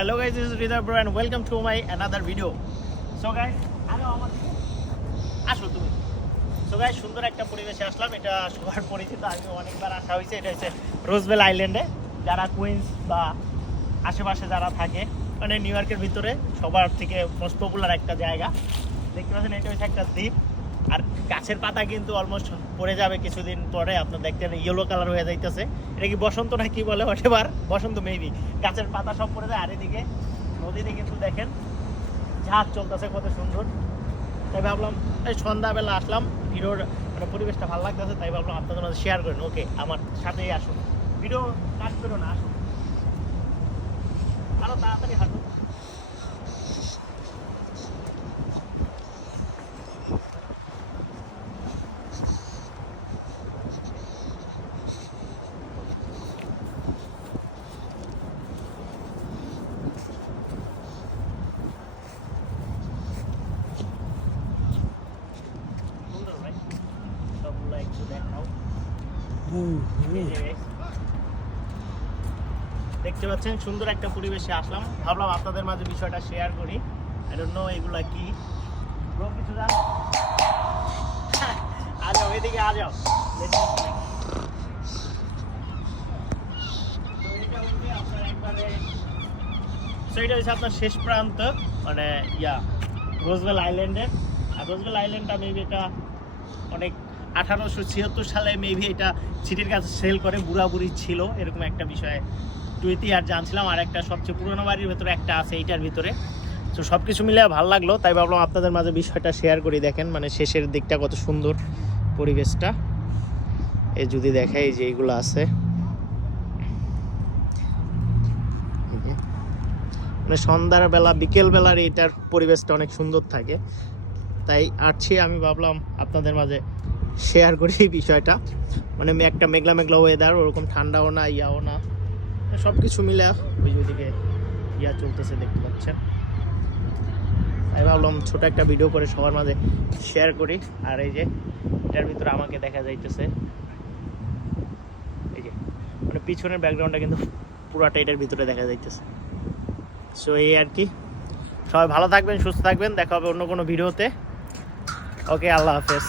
hello guys, this is Ridhar bro and welcome to my another video. So guys, আসো তুমি। So guys, সুন্দর একটা পরিবেশে আসলাম। এটা সবার পরিচিত, আমি অনেকবার আসা হয়েছে। এটা হচ্ছে রোজবেল আইল্যান্ডে। যারা কুইন্স বা আশেপাশে যারা থাকে, মানে নিউ ইয়র্কের ভিতরে সবার থেকে মোস্ট পপুলার একটা জায়গা। দেখতে পাচ্ছেন এটা হচ্ছে একটা দ্বীপ। আর গাছের পাতা কিন্তু অলমোস্ট পড়ে যাবে কিছুদিন পরে, আপনার দেখতে ইয়েলো কালার হয়ে যাইতেছে। এটা কি বসন্ত না কি বলে হোয়াটএভার, বসন্ত মেবি। গাছের পাতা সব পড়ে যায়। আর এদিকে নদীতে কিন্তু দেখেন ঝাঁক চলতেছে, কত সুন্দর। তাই ভাবলাম এই সন্ধ্যাবেলা আসলাম, ভিডিওর মানে পরিবেশটা ভালো লাগতেছে, তাই ভাবলাম আপনাদের মাঝে শেয়ার করেন। ওকে, আমার সাথেই আসুন, ভিডিও কাট করো না, আসুন আরো তাড়াতাড়ি হাঁটুন। দেখতে পাচ্ছেন সুন্দর একটা পরিবেশে আসলাম, ভাবলাম আপনাদের মাঝে বিষয়টা শেয়ার করি। আই ডোন্ট নো এগুলা কি ব্রো, কিছু জান? আ যাও এদিকে, আ যাও। এটা হচ্ছে আপনার শেষ প্রান্ত, মানে রোজবেল আইল্যান্ডের। আর রোজবেল আইল্যান্ডটা মেবি এটা অনেক 1876 সালে মেবি এটা সিটির কাছে সেল করে, বুড়াবুড়ি ছিল এরকম একটা বিষয় একটু ইতিহাস জানছিলাম। আর একটা সবচেয়ে পুরোনো বাড়ির ভেতরে একটা আছে এইটার ভিতরে। তো সব কিছু মিলে ভালো লাগলো, তাই ভাবলাম আপনাদের মাঝে বিষয়টা শেয়ার করি। দেখেন মানে শেষের দিকটা কত সুন্দর পরিবেশটা। এই যদি দেখাই যে এইগুলো আছে, মানে সন্ধ্যার বেলা বিকেল বেলার এইটার পরিবেশটা অনেক সুন্দর থাকে, তাই আসছি। আমি ভাবলাম আপনাদের মাঝে শেয়ার করি এই বিষয়টা। মানে একটা মেঘলা মেঘলা ওয়েদার, ওরকম ঠান্ডাও না ইয়াও না, সব কিছু মিলে ওই ওইদিকে চলতেছে দেখতে পাচ্ছেন। তাই ভাবলাম ছোট একটা ভিডিও করে সবার মাঝে শেয়ার করি। আর এই যে এটার ভিতরে আমাকে দেখা যাইতেছে, এই যে মানে পিছনের ব্যাকগ্রাউন্ডটা কিন্তু পুরাটা এটার ভিতরে দেখা যাইতেছে। সো এই আর কি, সবাই ভালো থাকবেন, সুস্থ থাকবেন, দেখা হবে অন্য কোনো ভিডিওতে। ওকে, আল্লাহ হাফেজ।